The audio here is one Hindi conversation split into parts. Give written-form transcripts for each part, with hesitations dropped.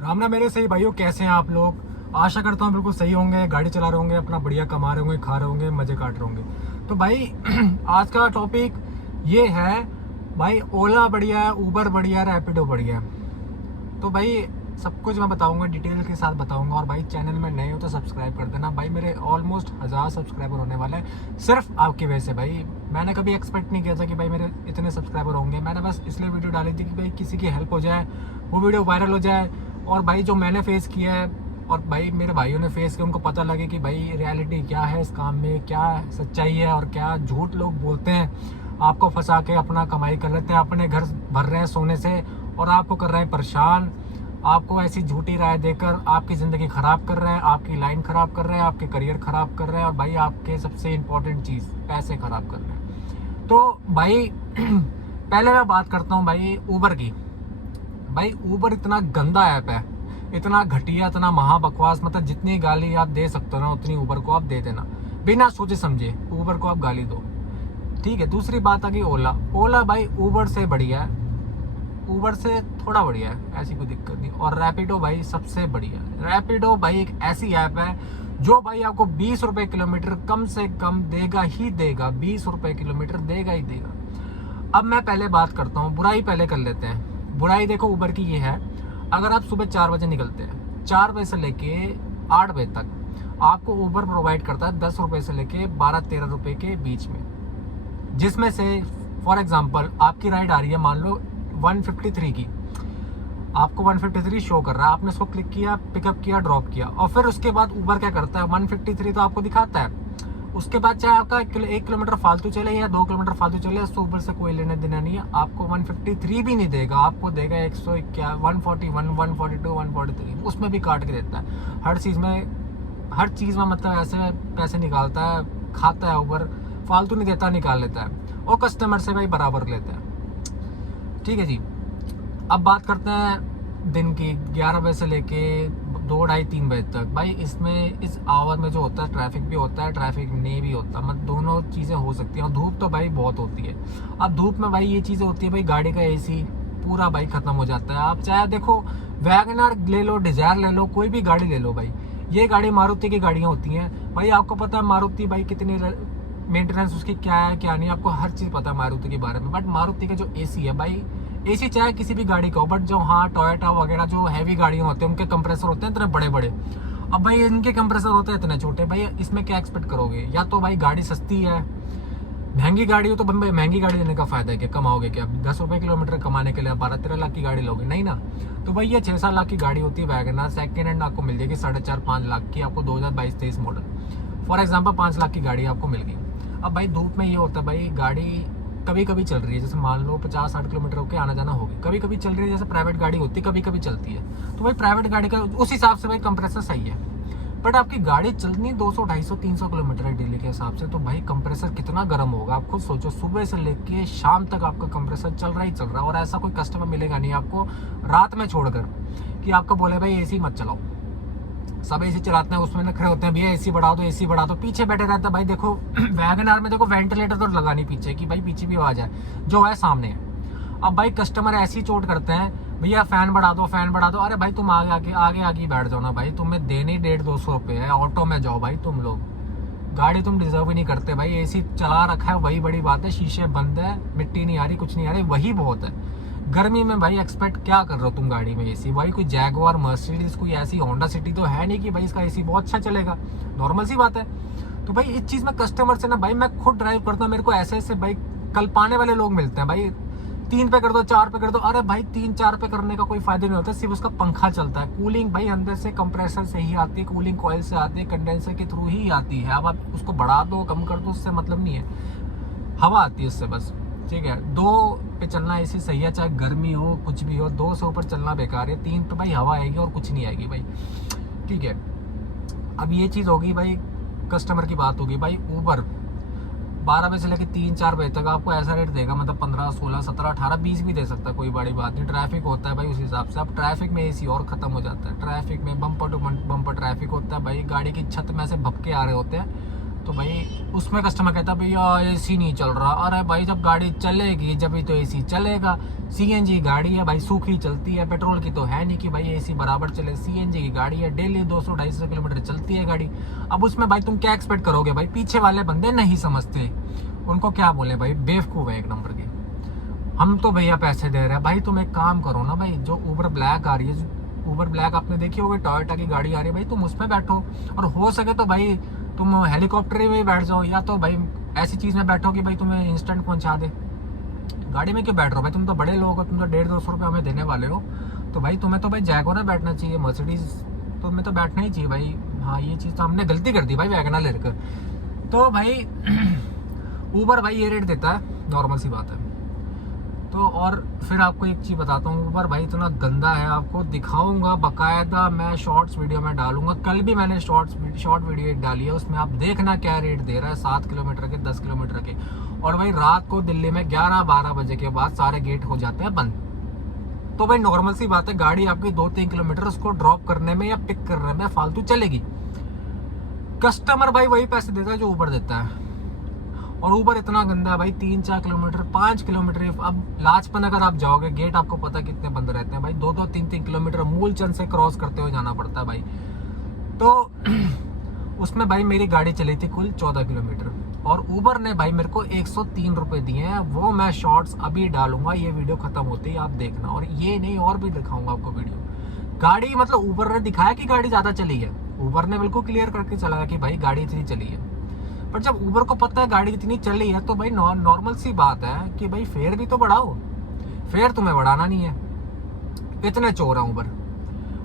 राम नाम मेरे सही भाइयों, कैसे हैं आप लोग। आशा करता हूँ बिल्कुल सही होंगे, गाड़ी चला रहे होंगे, अपना बढ़िया कमा रहे होंगे, खा रहे होंगे, मजे काट रहे होंगे। तो भाई आज का टॉपिक ये है भाई, ओला बढ़िया है, ऊबर बढ़िया है, रैपिडो बढ़िया है। तो भाई सब कुछ मैं बताऊंगा, डिटेल के साथ बताऊंगा। और भाई चैनल में नए हो तो सब्सक्राइब कर देना भाई। मेरे ऑलमोस्ट 1000 सब्सक्राइबर होने वाले हैं सिर्फ आपकी वजह से भाई। मैंने कभी एक्सपेक्ट नहीं किया था कि भाई मेरे इतने सब्सक्राइबर होंगे। मैंने बस इसलिए वीडियो डाली थी कि भाई किसी की हेल्प हो जाए, वो वीडियो वायरल हो जाए। और भाई जो मैंने फेस किया है और भाई मेरे भाइयों ने फेस किया, उनको पता लगे कि भाई रियलिटी क्या है इस काम में, क्या सच्चाई है और क्या झूठ लोग बोलते हैं। आपको फंसा के अपना कमाई कर लेते हैं, अपने घर भर रहे हैं सोने से और आपको कर रहे हैं परेशान। आपको ऐसी झूठी राय देकर आपकी ज़िंदगी ख़राब कर रहे हैं, आपकी लाइन ख़राब कर रहे हैं, आपके करियर ख़राब कर रहे हैं और भाई आपके सबसे इम्पोर्टेंट चीज़ पैसे ख़राब कर रहे हैं। तो भाई पहले मैं बात करता हूँ भाई ऊबर की। भाई ऊबर इतना गंदा ऐप है, इतना घटिया, इतना महाबकवास। मतलब जितनी गाली आप दे सकते हो ना उतनी ऊबर को आप दे देना, बिना सोचे समझे ऊबर को आप गाली दो, ठीक है। दूसरी बात आ गई ओला। ओला भाई ऊबर से बढ़िया है, ऊबर से थोड़ा बढ़िया है, ऐसी कोई दिक्कत नहीं। और रैपिडो भाई सबसे बढ़िया है। रैपिडो भाई एक ऐसी ऐप है जो भाई आपको 20 रुपये किलोमीटर कम से कम देगा ही देगा, 20 रुपये किलोमीटर देगा ही देगा। अब मैं पहले बात करता हूँ, बुराई पहले कर लेते हैं। बुराई देखो ऊबर की ये है, अगर आप सुबह 4 बजे निकलते हैं, 4 बजे से लेके 8 बजे तक आपको ऊबर प्रोवाइड करता है 10 रुपये से लेके 12-13 रुपये के बीच में। जिसमें से फॉर एग्जांपल आपकी राइड आ रही है मान लो 153 की, आपको 153 शो कर रहा है, आपने उसको क्लिक किया, पिकअप किया, ड्रॉप किया। और फिर उसके बाद ऊबर क्या करता है, 153 तो आपको दिखाता है। उसके बाद चाहे आपका 1 किलोमीटर फालतू चले या 2 किलोमीटर फालतू चले, उससे ऊबर से कोई लेना देना नहीं है। आपको 153 भी नहीं देगा, आपको देगा 141, 141, 142, 143, उसमें भी काट के देता है। हर चीज़ में मतलब ऐसे पैसे निकालता है, खाता है ऊबर, फालतू नहीं देता, निकाल लेता है और कस्टमर से भाई बराबर लेता है, ठीक है जी। अब बात करते हैं दिन की 11 बजे से लेके 2, 2:30, 3 बजे तक। भाई इसमें इस आवर में जो होता है ट्रैफिक भी होता है, ट्रैफिक नहीं भी होता, मतलब दोनों चीज़ें हो सकती हैं। और धूप तो भाई बहुत होती है। अब धूप में भाई ये चीज़ें होती है, भाई गाड़ी का एसी पूरा भाई ख़त्म हो जाता है। आप चाहे देखो वैगनर ले लो, डिजायर ले लो, कोई भी गाड़ी ले लो भाई, ये गाड़ी मारुति की गाड़ियाँ होती हैं भाई। आपको पता है मारुति भाई कितनी मेंटेनेंस उसकी क्या है क्या नहीं, आपको हर चीज़ पता है मारुति के बारे में। बट मारुति का जो एसी है भाई, एसी चाहे किसी भी गाड़ी का हो, बट जो हाँ टोयोटा वगैरह जो हैवी गाड़ियाँ होती हैं उनके कंप्रेसर होते हैं इतने बड़े बड़े। अब भाई इनके कंप्रेसर होते हैं इतने छोटे, भाई इसमें क्या एक्सपेक्ट करोगे। या तो भाई गाड़ी सस्ती है, महंगी गाड़ी हो तो भाई महंगी गाड़ी लेने का फायदा है, क्या कमाओगे क्या 10 रुपये किलोमीटर कमाने के लिए 12-13 लाख की गाड़ी लोगे, नहीं ना। तो भाई ये 6-7 लाख की गाड़ी होती है वैगनर, सेकेंड हैंड आपको मिल जाएगी 4.5-5 लाख की, आपको 2022-23 मॉडल फॉर एग्जाम्पल 5 लाख की गाड़ी आपको मिल गई। अब भाई धूप में ये होता है भाई, गाड़ी कभी कभी चल रही है, जैसे मान लो 50-60 किलोमीटर होकर आना जाना होगी, कभी कभी चल रही है, जैसे प्राइवेट गाड़ी होती है कभी कभी चलती है। तो भाई प्राइवेट गाड़ी का उस हिसाब से भाई कंप्रेसर सही है। बट आपकी गाड़ी चलनी 200, 250, 300 किलोमीटर है डेली के हिसाब से, तो भाई कंप्रेसर कितना गर्म होगा आप खुद सोचो। सुबह से लेके शाम तक आपका कंप्रेसर चल रहा ही चल रहा है। और ऐसा कोई कस्टमर मिलेगा नहीं आपको रात में छोड़कर कि आपको बोले भाई एसी मत चलाओ। सब एसी चलाते हैं, उसमें नखरे होते हैं, भैया एसी बढ़ा दो, एसी बढ़ा दो, पीछे बैठे रहते हैं भाई। देखो वैगनआर में देखो वेंटिलेटर तो लगा नहीं पीछे कि भाई पीछे भी आवाज है, जो है सामने है। अब भाई कस्टमर ऐसी चोट करते हैं, भैया फैन बढ़ा दो, फैन बढ़ा दो। अरे भाई तुम आगे बैठ जाओ ना भाई, तुम्हें देने 150-200 रुपये है, ऑटो में जाओ भाई। तुम लोग गाड़ी तुम डिजर्व ही नहीं करते भाई। एसी चला रखा है वही बड़ी बात है, शीशे बंद है, मिट्टी नहीं आ रही, कुछ नहीं आ रही, वही बहुत है। गर्मी में भाई एक्सपेक्ट क्या कर रहे हो तुम गाड़ी में एसी। भाई कोई जैगवार, मर्सिडीज, कोई ऐसी होंडा सिटी तो है नहीं कि भाई इसका एसी बहुत अच्छा चलेगा, नॉर्मल सी बात है। तो भाई इस चीज़ में कस्टमर से ना भाई, मैं खुद ड्राइव करता हूँ, मेरे को ऐसे भाई कल पाने वाले लोग मिलते हैं भाई, 3 पे कर दो, 4 पे कर दो। अरे भाई 3-4 पे करने का कोई फायदा नहीं होता, सिर्फ उसका पंखा चलता है। कूलिंग भाई अंदर से कंप्रेसर से ही आती है, कूलिंग कॉइल से आती है, कंडेंसर के थ्रू ही आती है। अब आप उसको बढ़ा दो कम कर दो, उससे मतलब नहीं है, हवा आती है उससे बस, ठीक है। 2 पे चलना एसी सही है, चाहे गर्मी हो कुछ भी हो। 2 से ऊपर चलना बेकार है, 3 पे भाई हवा आएगी और कुछ नहीं आएगी भाई, ठीक है। अब ये चीज़ होगी भाई, कस्टमर की बात होगी भाई। ऊबर 12 बजे से लेकर 3-4 बजे तक आपको ऐसा रेट देगा, मतलब 15, 16, 17, 18, 20 भी दे सकता है, कोई बड़ी बात नहीं। ट्रैफिक होता है भाई उस हिसाब से। अब ट्रैफिक में एसी और ख़त्म हो जाता है, ट्रैफिक में बम्पर टू बम्पर ट्रैफिक होता है भाई, गाड़ी की छत में से भपके आ रहे होते हैं, तो भाई उसमें कस्टमर कहता भैया एसी नहीं चल रहा। अरे भाई जब गाड़ी चलेगी जब ही तो एसी चलेगा। सीएनजी गाड़ी है भाई, सूखी चलती है, पेट्रोल की तो है नहीं कि भाई एसी बराबर चले। सीएनजी की गाड़ी है, डेली 200-250 किलोमीटर चलती है गाड़ी। अब उसमें भाई तुम क्या एक्सपेक्ट करोगे भाई? पीछे वाले बंदे नहीं समझते, उनको क्या बोले भाई, बेवकूफ़ है एक नंबर के। हम तो भैया पैसे दे रहे हैं भाई, तुम एक काम करो ना भाई, जो उबर ब्लैक आ रही है, उबर ब्लैक आपने देखी होगी, टोयोटा की गाड़ी आ रही है भाई, तुम उसमें बैठो। और हो सके तो भाई तुम हेलीकॉप्टर में ही बैठ जाओ, या तो भाई ऐसी चीज़ में बैठो कि भाई तुम्हें इंस्टेंट पहुंचा दे। गाड़ी में क्यों बैठ रहे हो भाई? तुम तो बड़े लोग हो, तुम तो 150-200 रुपये हमें देने वाले हो, तो भाई तुम्हें तो भाई जैगोर बैठना चाहिए, मर्सिडीज तो तुम्हें तो बैठना ही चाहिए भाई। हाँ ये चीज़ तो हमने गलती कर दी भाई वैगनर लेकर। तो भाई ऊबर भाई ये रेट देता है, नॉर्मल सी बात है। तो और फिर आपको एक चीज़ बताता हूँ, ऊबर भाई इतना गंदा है, आपको दिखाऊंगा बाकायदा, मैं शॉर्ट्स वीडियो में डालूंगा। कल भी मैंने शॉर्ट वीडियो एक डाली है, उसमें आप देखना क्या रेट दे रहा है 7 किलोमीटर के, 10 किलोमीटर के। और भाई रात को दिल्ली में 11-12 बजे के बाद सारे गेट हो जाते हैं बंद। तो भाई नॉर्मल सी बात है, गाड़ी आपकी 2-3 किलोमीटर उसको ड्रॉप करने में या पिक करने में फालतू चलेगी। कस्टमर भाई वही पैसे देता है जो ऊबर देता है। और ऊबर इतना गंदा है भाई, 3-4 किलोमीटर, 5 किलोमीटर। अब लाजपन अगर आप जाओगे, गेट आपको पता कितने बंद रहते हैं भाई, 2-2, 3-3 किलोमीटर मूलचंद से क्रॉस करते हुए जाना पड़ता है भाई। तो उसमें भाई मेरी गाड़ी चली थी कुल 14 किलोमीटर, और ऊबर ने भाई मेरे को 103 रुपये दिए हैं। वो मैं शॉर्ट्स अभी डालूंगा, ये वीडियो खत्म होते ही आप देखना। और ये नहीं, और भी दिखाऊंगा आपको वीडियो। गाड़ी मतलब ऊबर ने दिखाया कि गाड़ी ज़्यादा चली है, ऊबर ने बिल्कुल क्लियर करके चलाया कि भाई गाड़ी इतनी चली है। पर जब ऊबर को पता है गाड़ी इतनी चली है, तो भाई नॉर्मल सी बात है कि भाई फेयर भी तो बढ़ाओ। फेयर तुम्हें बढ़ाना नहीं है, इतने चोर है ऊबर।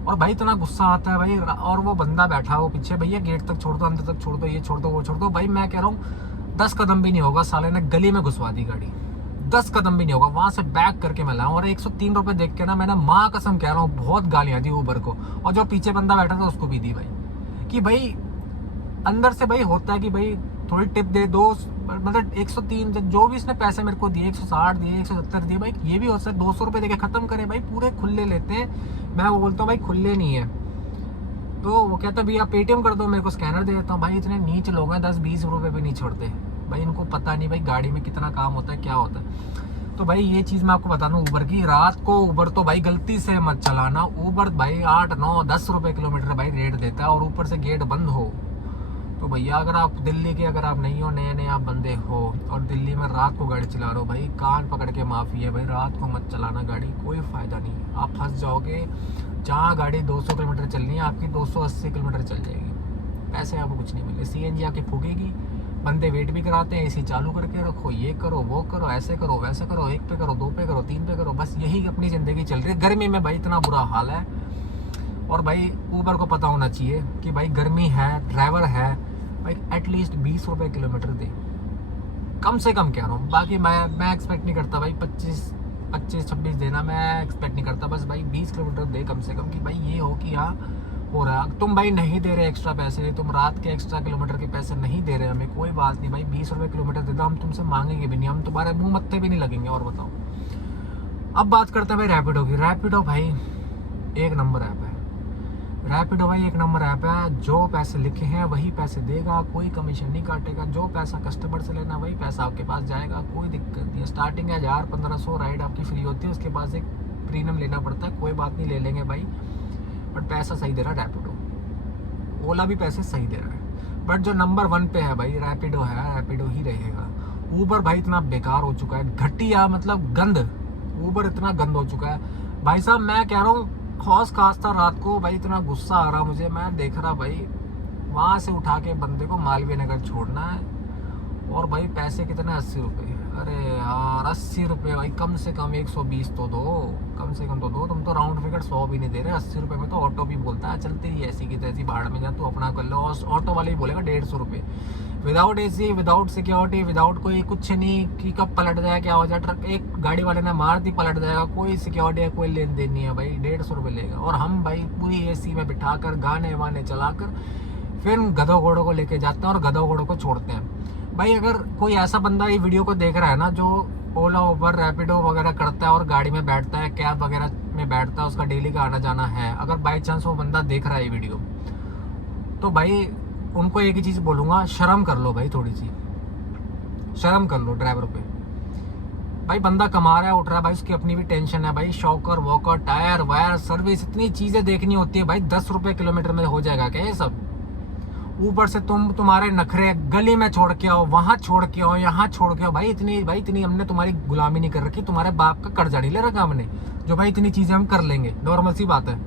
और भाई इतना गुस्सा आता है भाई। और वो बंदा बैठा हो पीछे, भैया गेट तक छोड़ दो, अंदर तक छोड़ दो, ये छोड़ दो, वो छोड़ दो। भाई मैं कह रहा हूँ 10 कदम भी नहीं होगा, साले ने गली में घुसवा दी गाड़ी। 10 कदम भी नहीं होगा, वहां से बैक करके मैं लाऊं। और 103 रुपये देख के ना, मैंने माँ कसम कह रहा हूँ बहुत गालियां दी ऊबर को। और जो पीछे बंदा बैठा था उसको भी दी भाई, कि भाई अंदर से भाई होता है कि भाई थोड़ी टिप दे दो। मतलब 103 जो भी इसने पैसे मेरे को दिए, 160 दिए, 170 दिए, भाई ये भी हो सकता है 200 रुपये देके खत्म करे भाई, पूरे खुले लेते हैं। मैं वो बोलता हूँ भाई खुले नहीं है, तो वो कहता है भैया पेटीएम कर दो, मेरे को स्कैनर दे देता हूँ। भाई इतने नीच लोग हैं, 10-20 रुपये भी नहीं छोड़ते भाई, इनको पता नहीं भाई गाड़ी में कितना काम होता है, क्या होता है। तो भाई ये चीज़ मैं आपको बता दूँ ऊबर की, रात को ऊबर तो भाई गलती से मत चलाना। ऊबर भाई 8-9-10 रुपये किलोमीटर भाई रेट देता है, और ऊपर से गेट बंद हो। तो भैया अगर आप दिल्ली के, अगर आप नहीं हो, नए आप बंदे हो और दिल्ली में रात को गाड़ी चला रहे हो, भाई कान पकड़ के माफ़ी है भाई, रात को मत चलाना गाड़ी, कोई फ़ायदा नहीं, आप फंस जाओगे। जहाँ गाड़ी 200 किलोमीटर चलनी है, आपकी 280 किलोमीटर चल जाएगी, पैसे आपको कुछ नहीं मिले। सीएनजी आके फूकेगी, बंदे वेट भी कराते हैं, एसी चालू करके रखो, ये करो वो करो, ऐसे करो वैसे करो, 1 पे करो, 2 पे करो, 3 पे करो, बस यही अपनी ज़िंदगी चल रही है। गर्मी में भाई इतना बुरा हाल है। और भाई ऊबर को पता होना चाहिए कि भाई गर्मी है, ड्राइवर है भाई, एटलीस्ट 20 रुपये किलोमीटर दे, कम से कम कह रहा हूँ। बाकी मैं एक्सपेक्ट नहीं करता भाई 25-26 देना, मैं एक्सपेक्ट नहीं करता। बस भाई 20 किलोमीटर दे कम से कम, कि भाई ये हो कि हाँ हो रहा। तुम भाई नहीं दे रहे एक्स्ट्रा पैसे, तुम रात के एक्स्ट्रा किलोमीटर के पैसे नहीं दे रहे हमें, कोई बात नहीं भाई, 20 रुपये किलोमीटर दे दो, हम तुमसे मांगेंगे भी नहीं, हम तुम्हारे मुँह मत्थे भी नहीं लगेंगे। और बताओ, अब बात करते हैं भाई रैपिडो की। रैपिडो भाई एक नंबर ऐप है, रैपिडो भाई एक नंबर ऐप है। जो पैसे लिखे हैं वही पैसे देगा, कोई कमीशन नहीं काटेगा। जो पैसा कस्टमर से लेना वही पैसा आपके पास जाएगा, कोई दिक्कत नहीं है। स्टार्टिंग है 1000-1500 राइड आपकी फ्री होती है, उसके पास एक प्रीमियम लेना पड़ता है, कोई बात नहीं ले लेंगे भाई, बट पैसा सही दे रहा है रैपिडो। ओला भी पैसे सही दे रहा है, बट जो नंबर 1 पे है भाई रैपिडो है, रैपिडो ही रहेगा। ऊबर भाई इतना बेकार हो चुका है, घटिया, मतलब गंद। ऊबर इतना गंद हो चुका है भाई साहब, मैं कह रहा हूँ खौस खास था रात को भाई, इतना गुस्सा आ रहा मुझे, मैं देख रहा भाई वहाँ से उठा के बंदे को मालवीय नगर छोड़ना है। और भाई पैसे कितने, 80 रुपये। अरे यार 80 रुपये भाई, कम से कम 120 तो दो, कम से कम तो दो। तुम तो राउंड फिगर 100 भी नहीं दे रहे। 80 रुपये में तो ऑटो भी बोलता है चलती ही ऐसी की तैसी, भाड़ में जा तू अपना कर लो। और ऑटो वाले ही बोलेगा 150 रुपये, without AC, without security, without कोई कुछ नहीं कि कब पलट जाए क्या हो जाए। ट्रक एक गाड़ी वाले ने मार दी, पलट जाएगा, कोई सिक्योरिटी है, कोई लेन देन नहीं है भाई, 150 रुपये लेगा। और हम भाई पूरी एसी में बिठा कर, गाने वाने चला कर, फिर गधों घोड़ों को लेके जाते हैं और गधों घोड़ों को छोड़ते हैं। भाई अगर कोई ऐसा बंदा ये वीडियो को देख रहा है ना, जो ओला उबर रैपिडो वगैरह करता है और गाड़ी में बैठता है, कैब वगैरह में बैठता है, उसका डेली का आना जाना है, अगर बाई चांस वो बंदा देख रहा है ये वीडियो, तो भाई उनको एक ही चीज़ बोलूँगा, शर्म कर लो भाई, थोड़ी सी शर्म कर लो ड्राइवर पे। भाई बंदा कमा रहा है, उठ रहा है भाई, उसकी अपनी भी टेंशन है भाई, shocker walker tyre wire service इतनी चीज़ें देखनी होती है भाई। 10 रुपये किलोमीटर में हो जाएगा क्या ये सब? ऊपर से तुम्हारे नखरे, गली में छोड़ के आओ, वहाँ छोड़ के आओ, यहाँ छोड़ के आओ भाई। इतनी हमने तुम्हारी गुलामी नहीं कर रखी, तुम्हारे बाप का कर्जा नहीं ले रखा हमने, जो भाई इतनी चीज़ें हम कर लेंगे, नॉर्मल सी बात है।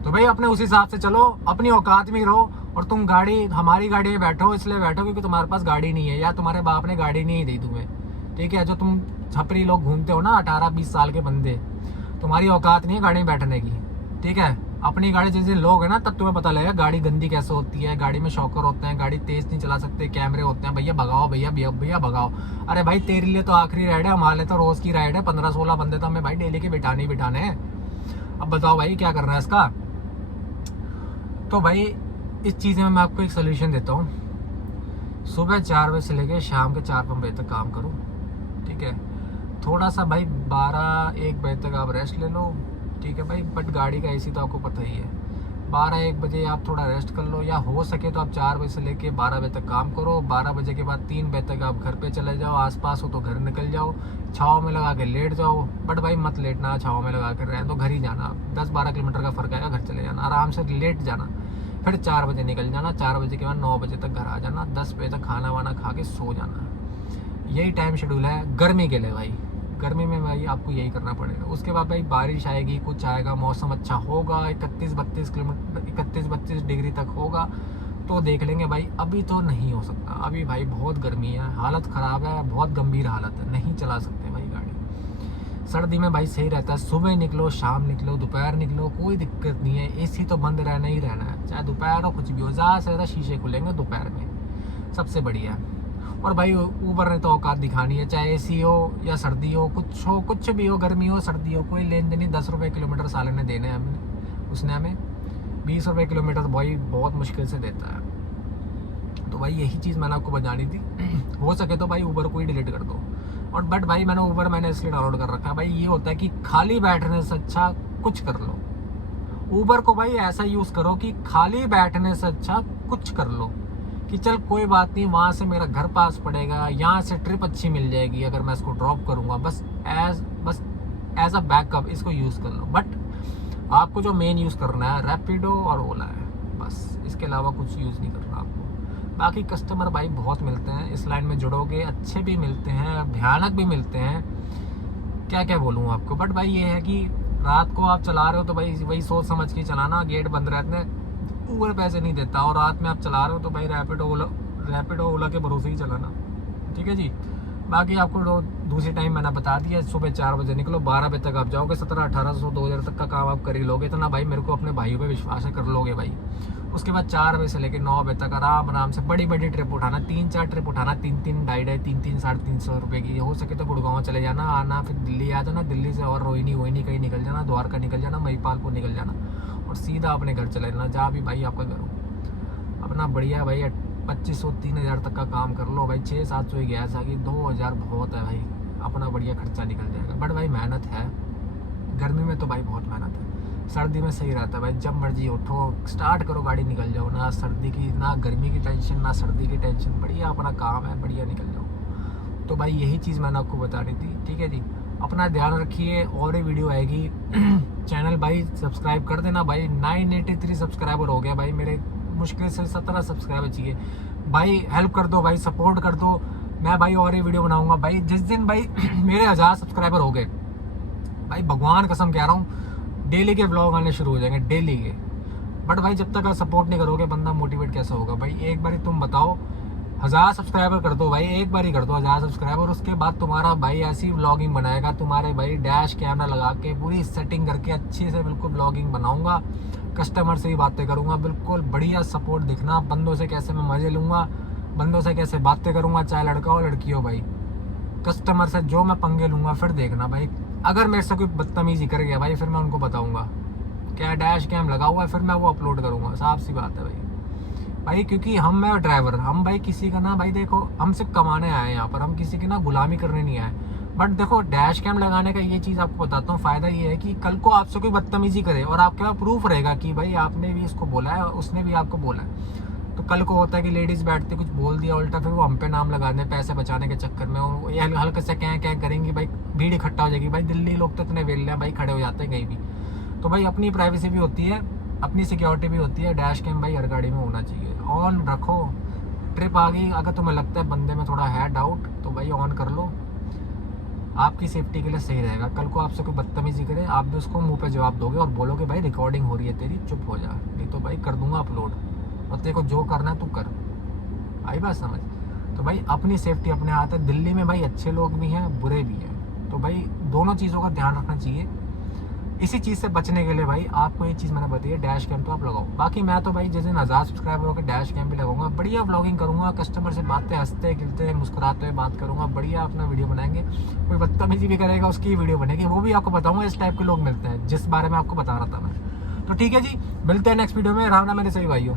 तो भाई अपने उस हिसाब से चलो, अपनी औकात में रहो। और तुम हमारी गाड़ी में बैठो, इसलिए बैठो क्योंकि तुम्हारे पास गाड़ी नहीं है या तुम्हारे बाप ने गाड़ी नहीं दी तुम्हें, ठीक है। जो तुम छपरी लोग घूमते हो ना, 18-20 साल के बंदे, तुम्हारी औकात नहीं है गाड़ी में बैठने की, ठीक है। अपनी गाड़ी जिस दिन लोगे ना, तब तुम्हें पता लगेगा गाड़ी गंदी कैसे होती है, गाड़ी में शॉकर होते हैं, गाड़ी तेज नहीं चला सकते, कैमरे होते हैं, भैया भगाओ, भैया भगाओ। अरे भाई तेरे लिए तो आखिरी राइड है, हमारे लिए तो रोज की राइड है। 15-16 बंदे तो हमें भाई डेली के बिठाने ही बिठाने हैं। अब बताओ भाई क्या करना है इसका? तो भाई इस चीज़ में मैं आपको एक सोल्यूशन देता हूँ। सुबह 4 बजे से लेकर शाम के 4-5 बजे तक काम करो, ठीक है। थोड़ा सा भाई 12-1 बजे तक आप रेस्ट ले लो, ठीक है भाई। बट गाड़ी का एसी तो आपको पता ही है, 12-1 बजे आप थोड़ा रेस्ट कर लो, या हो सके तो आप 4 बजे से लेके 12 बजे तक काम करो। 12 बजे के बाद 3 बजे तक आप घर पे चले जाओ, आसपास हो तो घर निकल जाओ, छाँव में लगा के लेट जाओ। बट भाई मत लेटना, छाँव में लगा कर रहे तो घर ही जाना। 10-12 किलोमीटर का फर्क आएगा, घर चले जाना, आराम से लेट जाना, फिर 4 बजे निकल जाना। 4 बजे के बाद 9 बजे तक घर आ जाना, 10 बजे तक खाना वाना खा के सो जाना। यही टाइम शेड्यूल है गर्मी के लिए भाई। गर्मी में भाई आपको यही करना पड़ेगा। उसके बाद भाई बारिश आएगी, कुछ आएगा, मौसम अच्छा होगा, 31-32 डिग्री तक होगा तो देख लेंगे भाई। अभी तो नहीं हो सकता, अभी भाई बहुत गर्मी है, हालत ख़राब है, बहुत गंभीर हालत है, नहीं चला सकते भाई गाड़ी। सर्दी में भाई सही रहता है, सुबह निकलो, शाम निकलो, दोपहर निकलो, कोई दिक्कत नहीं है। एसी तो बंद रहना ही रहना है, चाहे दोपहर हो, कुछ भी हो। ज़्यादा से ज़्यादा शीशे खुलेंगे दोपहर में, सबसे बढ़िया है। और भाई ऊबर ने तो औकात दिखानी है, चाहे एसी हो या सर्दी हो, कुछ भी हो, गर्मी हो सर्दी हो, कोई लेन देन नहीं। 10 रुपये किलोमीटर साले ने देने हैं उसने हमें। 20 रुपये किलोमीटर तो भाई बहुत मुश्किल से देता है। तो भाई यही चीज़ मैंने आपको बतानी थी। हो सके तो भाई ऊबर को ही डिलीट कर दो। और बट भाई मैंने इसलिए डाउनलोड कर रखा है भाई, ये होता है कि खाली बैठने से अच्छा कुछ कर लो। ऊबर को भाई ऐसा यूज़ करो कि खाली बैठने से अच्छा कुछ कर लो, कि चल कोई बात नहीं, वहाँ से मेरा घर पास पड़ेगा, यहाँ से ट्रिप अच्छी मिल जाएगी अगर मैं इसको ड्रॉप करूँगा, बस एज अ बैकअप इसको यूज़ कर लो। बट आपको जो मेन यूज़ करना है रैपिडो और ओला है, बस इसके अलावा कुछ यूज़ नहीं करना आपको। बाकी कस्टमर भाई बहुत मिलते हैं, इस लाइन में जुड़ोगे, अच्छे भी मिलते हैं, भयानक भी मिलते हैं, क्या क्या बोलूँ आपको। बट भाई ये है कि रात को आप चला रहे हो तो भाई वही सोच समझ के चलाना, गेट बंद रहते हैं, ऊबर पैसे नहीं देता। और रात में आप चला रहे हो तो भाई रैपिडो ओला के भरोसे ही चलाना, ठीक है जी। बाकी आपको दूसरी टाइम मैंने बता दिया, सुबह 4 बजे निकलो, 12 बजे तक आप जाओगे, 1700-1800-2000 तक का काम आप कर ही लोगे। इतना भाई मेरे को अपने भाइयों पे विश्वास है, कर लोगे भाई। उसके बाद 4 बजे से लेकर 9 बजे तक आराम से बड़ी ट्रिप उठाना, 3-4 ट्रिप उठाना, 3-3 डाइड है, 300-350 रुपये की। हो सके तो गुड़गांव चले जाना, आना फिर दिल्ली आ जाना, दिल्ली से और रोहिणी कहीं निकल जाना, द्वारका निकल जाना, महिपालपुर निकल जाना और सीधा अपने घर चले जाना, जहाँ भी भाई आपका घर हो। अपना बढ़िया भाई 2500-3000 तक का काम कर लो भाई। 600-700 ही गैस आ गई, 2000 बहुत है भाई, अपना बढ़िया खर्चा निकल जाएगा। बट भाई मेहनत है, गर्मी में तो भाई बहुत मेहनत है। सर्दी में सही रहता है भाई, जब मर्जी उठो, स्टार्ट करो, गाड़ी निकल जाओ, ना सर्दी की ना गर्मी की टेंशन, ना सर्दी की टेंशन, बढ़िया अपना काम है, बढ़िया निकल जाओ। तो भाई यही चीज़ मैंने आपको बता रही थी, ठीक है जी। अपना ध्यान रखिए, और ये वीडियो आएगी। चैनल भाई सब्सक्राइब कर देना भाई। 983 सब्सक्राइबर हो गया भाई मेरे, मुश्किल से 17 सब्सक्राइबर चाहिए भाई। हेल्प कर दो भाई, सपोर्ट कर दो, मैं भाई और ये वीडियो बनाऊंगा भाई। जिस दिन भाई मेरे 1000 सब्सक्राइबर हो गए भाई, भगवान कसम कह रहा हूँ, डेली के ब्लॉग आने शुरू हो जाएंगे, डेली के। बट भाई जब तक आप सपोर्ट नहीं करोगे, बंदा मोटिवेट कैसे होगा भाई। एक बार तुम बताओ, 1000 सब्सक्राइबर कर दो भाई, एक बार ही कर दो 1000 सब्सक्राइबर। उसके बाद तुम्हारा भाई ऐसी व्लॉगिंग बनाएगा, तुम्हारे भाई डैश कैमरा लगा के पूरी सेटिंग करके अच्छे से बिल्कुल व्लॉगिंग बनाऊंगा, कस्टमर से ही बातें करूंगा, बिल्कुल बढ़िया सपोर्ट दिखना। बंदों से कैसे मैं मजे लूँगा, बंदों से कैसे बातें करूँगा, चाहे लड़का हो लड़की हो भाई, कस्टमर से जो मैं पंगे लूँगा, फिर देखना भाई। अगर मेरे से कोई बदतमीजी कर गया भाई, फिर मैं उनको बताऊँगा, क्या डैश कैम लगा हुआ है, फिर मैं वो अपलोड करूँगा, साफ सी बात है भाई। क्योंकि हम है ड्राइवर, हम भाई किसी का ना भाई, देखो हम सिर्फ कमाने आए हैं यहाँ पर, हम किसी की ना गुलामी करने नहीं आए। बट देखो डैश कैम लगाने का ये चीज़ आपको बताता हूँ, फ़ायदा ये है कि कल को आपसे कोई बदतमीजी करे और आपके पास प्रूफ रहेगा कि भाई आपने भी इसको बोला है, उसने भी आपको बोला है, तो कल को होता है कि लेडीज़ बैठते कुछ बोल दिया उल्टा, फिर वो हम पे नाम लगा दें पैसे बचाने के चक्कर में, वो ये हल्के से क्या करेंगी भाई, भीड़ इकट्ठा हो जाएगी भाई। दिल्ली लोग तो इतने वेले हैं भाई, खड़े हो जाते हैं कहीं भी। तो भाई अपनी प्राइवेसी भी होती है, अपनी सिक्योरिटी भी होती है। डैश कैम भाई हर गाड़ी में होना चाहिए, ऑन रखो। ट्रिप आ गई, अगर तुम्हें लगता है बंदे में थोड़ा है डाउट तो भाई ऑन कर लो, आपकी सेफ्टी के लिए सही रहेगा। कल को आपसे कोई बदतमीजी करे, आप भी उसको मुंह पे जवाब दोगे और बोलोगे भाई रिकॉर्डिंग हो रही है तेरी, चुप हो जा, नहीं तो भाई कर दूंगा अपलोड, और तेरे को जो करना है तू कर। आई बात समझ? तो भाई अपनी सेफ्टी अपने हाथ है। दिल्ली में भाई अच्छे लोग भी हैं, बुरे भी हैं, तो भाई दोनों चीज़ों का ध्यान रखना चाहिए। इसी चीज़ से बचने के लिए भाई आपको ये चीज़ मैंने बताई है, डैश कैम तो आप लगाओ। बाकी मैं तो भाई जिस दिन 1000 सब्सक्राइबर होकर डैश कैम भी लगाऊंगा, बढ़िया व्लॉगिंग करूंगा, कस्टमर से बातें हंसते खिलते मुस्कुराते हुए बात करूंगा, बढ़िया अपना वीडियो बनाएंगे। कोई बदतमीजी भी करेगा उसकी वीडियो बनेगी, वो भी आपको बताऊंगा। इस टाइप के लोग मिलते हैं जिस बारे में आपको बता रहा था मैं। तो ठीक है जी, मिलते हैं नेक्स्ट वीडियो में। राम राम मेरे सही भाइयों।